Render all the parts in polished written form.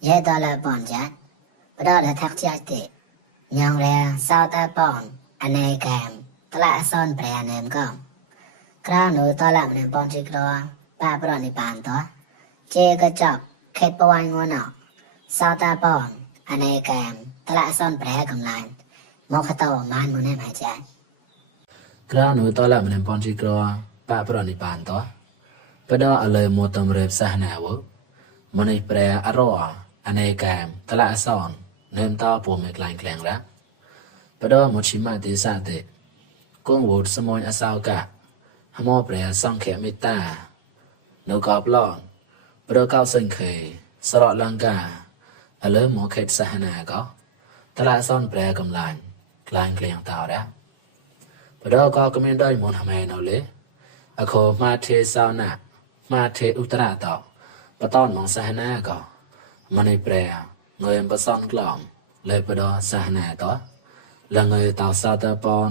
nhớ đó là bọn chát đó là thắc chát tệ nhong ra sao ta bọn anh ấy kèm đó là son bè anh em con kra nụ đó là mình bọn chị đó ba bọn đi bàn đó chê cái chọc khét bao anh ngon nọ sao ta bọn anh ấy kèm đó là son bè cầm lại một cái tàu man một em hay chát ក្រៅនោះតឡាម្នាក់ប៉ុនជីក្រប៉ប្រនិបានតបដអលើមតមរេបសាសនាវមនេះប្រែអរអនេកាមតឡាអសននេមតពុំមេក្លែងក្លែងរ៉ាបដមកឈីម៉ាទេសាទេគងវូតសមយអសោកាហមប្រែសង្ខេមេតានៅកបឡនបដកោសិនខេស្រកលង្កាអលើមកខេតសាសនាកតឡាអសនប្រែកំឡាញ់ក្លែងក្លែងតរ៉ាបដកក៏មានដោយមុនហមែនៅលេអខោម៉ាទេសោណាម៉ាទេឧត្រាតបតនមកសាសនាក៏មនេះប្រែងើយបសនក្លងលេបដសាសនាតលងើយតោសតពន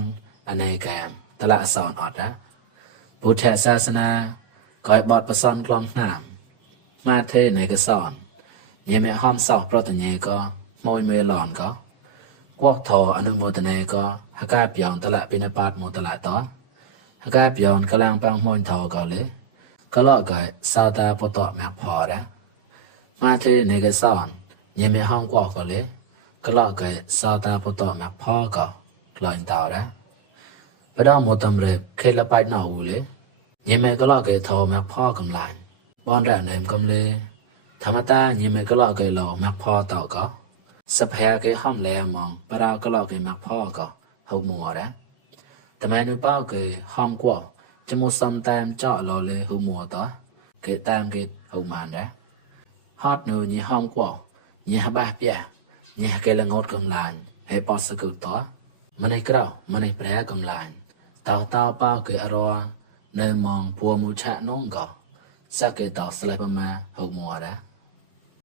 អនេកាមតលអសនអត់ណាពុទ្ធសាសនាក៏បតបសនក្លងណាមម៉ាទេណេកសនញេមេហំសោប្រតញេក៏មួយមេឡនក៏គោះធអនុមោទនេក៏ហកាបយ៉ងតលពិនបាតមោតលតហកាបយ៉ងកលាំងបាំងមួយធក៏លេក៏លកសោតាពតមកផរ៉ាម៉ាទេណេកសនញេមេហំគោះក៏លេក៏លកសោតាពតមកផក៏ក្លែងតរ៉ាបដមោតំរេខេលបៃណៅលេញេមេក៏លកធមកផកំឡាញ់បនរណេមកំលេធម្មតាញេមេក៏លកលមកផតក៏សភែគេហំលែមងបរោក៏លកមកផក៏ហៅមួរ៉ាតែមែននៅបោគេហំគួចមុសំតាមចော့លលេហៅមួតគេតាមគេហៅម៉ានរ៉ាហត់នៅញីហំគួញីហបាផ្ទះញីគេលងត់កំឡាញ់ហេបសកុតម្នេះក្រៅម្នេះប្រែកំឡាញ់តោបោគេអរនៅមងពួមួយឆាក់នងក៏សកេតោស្លេបម៉ាហៅមួរ៉ា